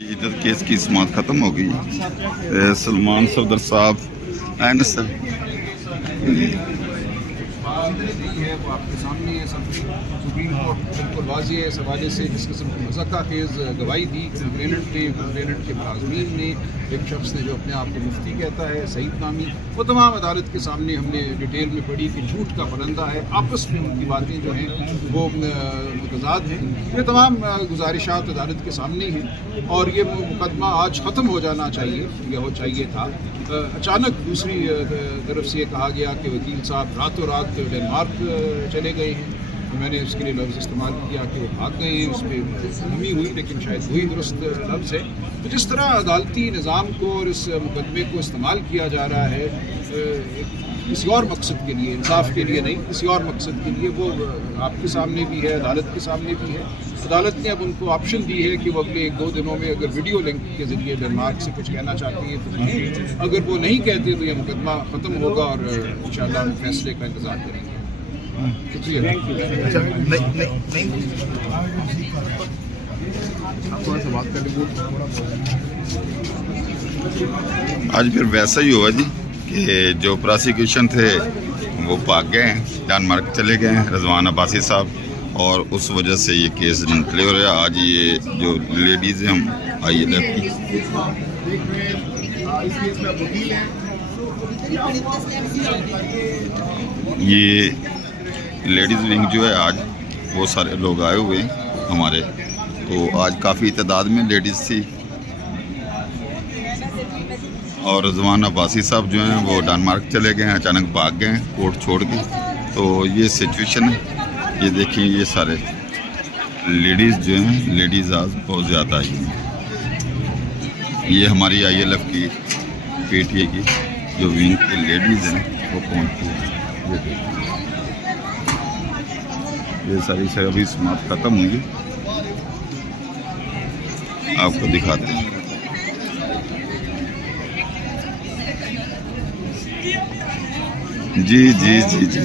इधर केस की समात ख़त्म हो गई। सलमान सफदर साहब एंड सर वो आपके सामने है। सब सुप्रीम कोर्ट बिल्कुल वाज़ेह है इस हवाले से जिस किस्म की मज़क्का खेज़ गवाही दी कंप्लेनेंट के मुलाज़मीन ने, एक शख्स ने जो अपने आप को मुफ्ती कहता है सईद नामी, वो तमाम अदालत के सामने हमने डिटेल में पढ़ी कि झूठ का परंदा है, आपस में उनकी बातें जो हैं वो मुतज़ाद हैं। ये तमाम गुजारिशात अदालत के सामने हैं और ये मुकदमा आज ख़त्म हो जाना चाहिए, यह हो चाहिए था। अचानक दूसरी तरफ से ये कहा गया कि वकील साहब रातों रात डेनमार्क चले गए हैं। मैंने उसके लिए लफ्ज़ इस्तेमाल किया कि वो भाग गए हैं, उस पर कमी हुई, लेकिन शायद वही दुरुस्त लफ्ज़ है। तो जिस तरह अदालती निज़ाम को और इस मुकदमे को इस्तेमाल किया जा रहा है किसी और मकसद के लिए, इंसाफ के लिए नहीं, किसी और मकसद के लिए, वो आपके सामने भी है, अदालत के सामने भी है। अदालत ने अब उनको ऑप्शन दी है कि वो अगले 1-2 दिनों में अगर वीडियो लिंक के ज़रिए डेनमार्क से कुछ कहना चाहते हैं तो कहें, अगर वो नहीं कहते तो यह मुकदमा ख़त्म होगा और इंशाअल्लाह हम फैसले का इंतज़ार करेंगे। आज फिर वैसा ही हुआ जी कि जो प्रोसिक्यूशन थे वो भाग गए हैं, डेनमार्क चले गए हैं रजवान अब्बासी साहब, और उस वजह से ये केस डिले हो रहा है। आज ये जो लेडीज़ हैं हम ILF की, ये लेडीज़ विंग जो है आज वो सारे लोग आए हुए हैं हमारे, तो आज काफ़ी तादाद में लेडीज़ थी। और रज़वान अब्बासी साहब जो हैं वो डेनमार्क चले गए हैं, अचानक भाग गए हैं कोर्ट छोड़ के। तो ये सिचुएशन है। ये देखिए ये सारे लेडीज़ जो हैं, लेडीज़ आज बहुत ज़्यादा आई हैं। ये हमारी ILF की PTI की जो विंग की लेडीज़ हैं वो पहुँची हैं। ये सारी से अभी समात ख़त्म हुई, आपको दिखाते हैं। जी जी जी जी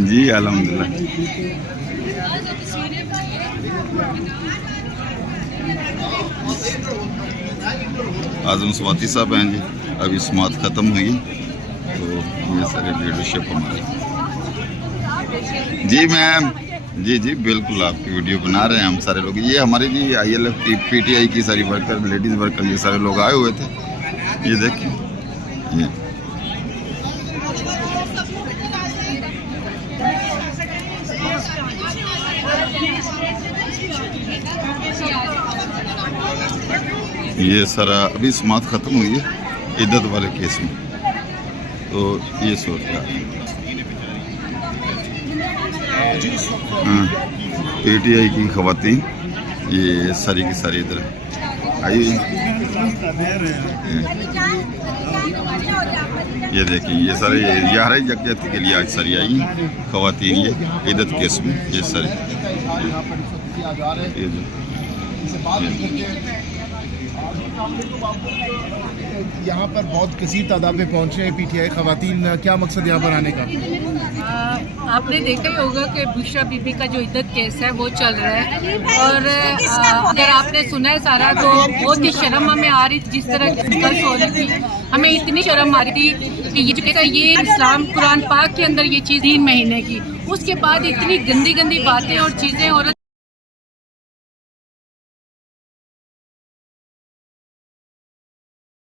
जी अल्हम्दुलिल्लाह। आज़म स्वाति साहब हैं जी, अभी समात ख़त्म हुई, तो ये सारे लीडरशिप हमारे। जी मैम, जी जी बिल्कुल आपकी वीडियो बना रहे हैं हम सारे लोग। ये हमारे जी ILF की PTI की सारी वर्कर, लेडीज़ वर्कर, ये सारे लोग आए हुए थे। ये देखिए ये ये सारा अभी समात ख़त्म हुई है इद्दत वाले केस में, तो ये सोच रहा है। हाँ, PTI की ख़वातीन ये सारी की सारी इधर आई हुई। ये देखिए ये सारे यार यकजहती के लिए आज सारी आई ख़वातीन, ये इद्दत केस में ये सारी यहाँ पर बहुत कसीर तादाद में पहुँचे हैं PTI ख़वातीन। क्या मकसद यहाँ पर आने का? आपने देखा ही होगा कि बुशरा बीबी का जो इद्दत केस है वो चल रहा है, और अगर आपने सुना है सारा तो बहुत ही शर्म हमें आ रही थी। जिस तरह की हो रही थी, हमें इतनी शर्म आ रही थी कि ये जो ये इस्लाम कुरान पाक के अंदर ये चीज़ 3 महीने की, उसके बाद इतनी गंदी गंदी बातें और चीज़ें और